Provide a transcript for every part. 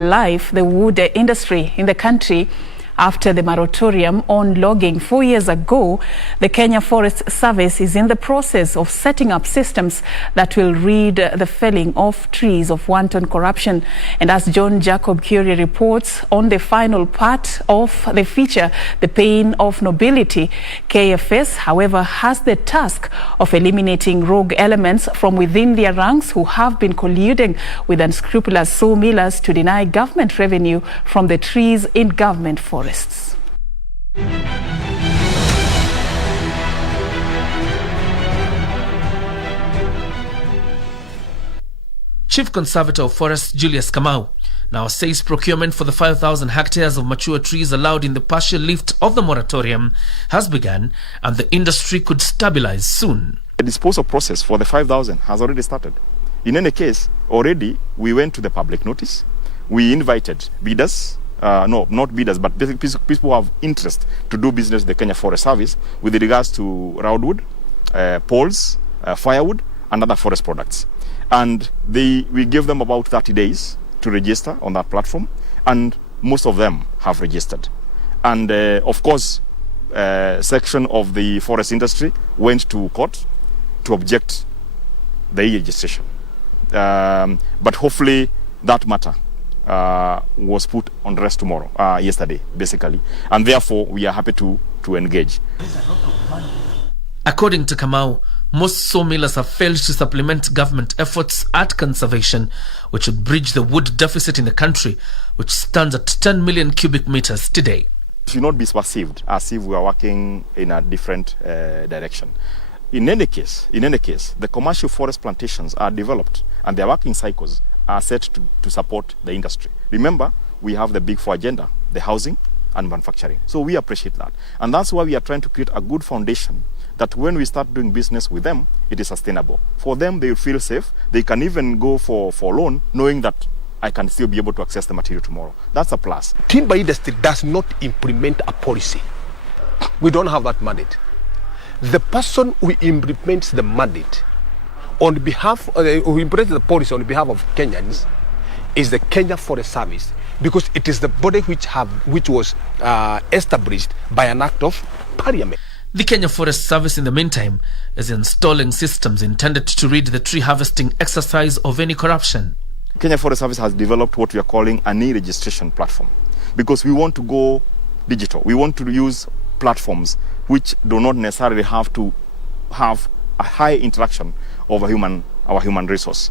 life the wood industry in the country after the moratorium on logging 4 years ago. The Kenya Forest Service is in the process of setting up systems that will rid the felling of trees of wanton corruption. And as John Jacob Kioria reports on the final part of the feature, The Pain of Nobility, KFS, however, has the task of eliminating rogue elements from within their ranks who have been colluding with unscrupulous sawmillers to deny government revenue from the trees in government forests. Chief Conservator of Forests Julius Kamau now says procurement for the 5,000 hectares of mature trees allowed in the partial lift of the moratorium has begun and the industry could stabilize soon. The disposal process for the 5,000 has already started. In any case, already we went to the public notice. We invited bidders, not bidders, but people who have interest to do business with the Kenya Forest Service with regards to roundwood, poles, firewood, and other forest products. And we gave them about 30 days to register on that platform, and most of them have registered. And of course, section of the forest industry went to court to object the registration. But hopefully that matter was put on rest yesterday, basically. And therefore, we are happy to engage. According to Kamau, most sawmillers have failed to supplement government efforts at conservation, which would bridge the wood deficit in the country, which stands at 10 million cubic meters today. It should not be perceived as if we are working in a different direction. In any case, the commercial forest plantations are developed and their working cycles are set to support the industry. Remember, we have the big four agenda, the housing and manufacturing. So we appreciate that. And that's why we are trying to create a good foundation that when we start doing business with them, it is sustainable. For them, they will feel safe. They can even go for loan, knowing that I can still be able to access the material tomorrow. That's a plus. Timber industry does not implement a policy. We don't have that mandate. The person who implements the mandate on behalf, who implements the policy on behalf of Kenyans is the Kenya Forest Service, because it is the body which was established by an act of parliament. The Kenya Forest Service, in the meantime, is installing systems intended to rid the tree harvesting exercise of any corruption. Kenya Forest Service has developed what we are calling an e-registration platform, because we want to go digital. We want to use platforms which do not necessarily have to have a high interaction of our human resource.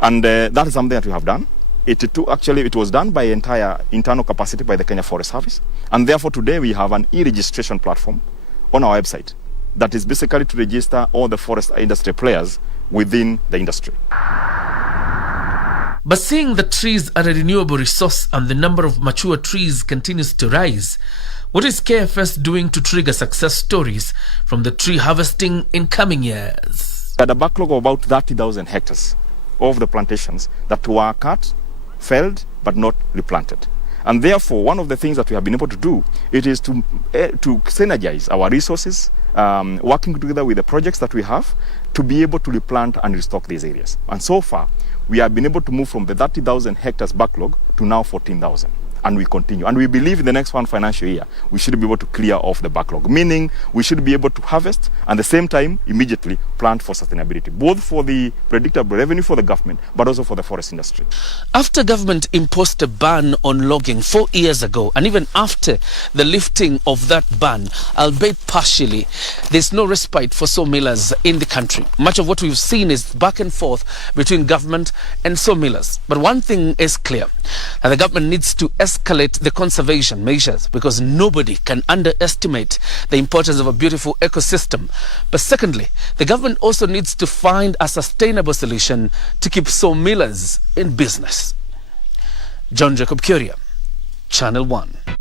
And that is something that we have done. It was done by entire internal capacity by the Kenya Forest Service. And therefore today we have an e-registration platform on our website that is basically to register all the forest industry players within the industry. But seeing that trees are a renewable resource and the number of mature trees continues to rise, what is KFS doing to trigger success stories from the tree harvesting in coming years? We had a backlog of about 30,000 hectares of the plantations that were cut, felled, but not replanted. And therefore, one of the things that we have been able to do, it is to synergize our resources, working together with the projects that we have to be able to replant and restock these areas. And so far, we have been able to move from the 30,000 hectares backlog to now 14,000. And we continue. And we believe in the next one financial year, we should be able to clear off the backlog, meaning we should be able to harvest and at the same time immediately plant for sustainability, both for the predictable revenue for the government, but also for the forest industry. After government imposed a ban on logging 4 years ago, and even after the lifting of that ban, albeit partially, there's no respite for sawmillers in the country. Much of what we've seen is back and forth between government and sawmillers. But one thing is clear, that the government needs to escalate the conservation measures, because nobody can underestimate the importance of a beautiful ecosystem. But secondly, the government also needs to find a sustainable solution to keep sawmillers in business. John Jacob Kioria, Channel 1.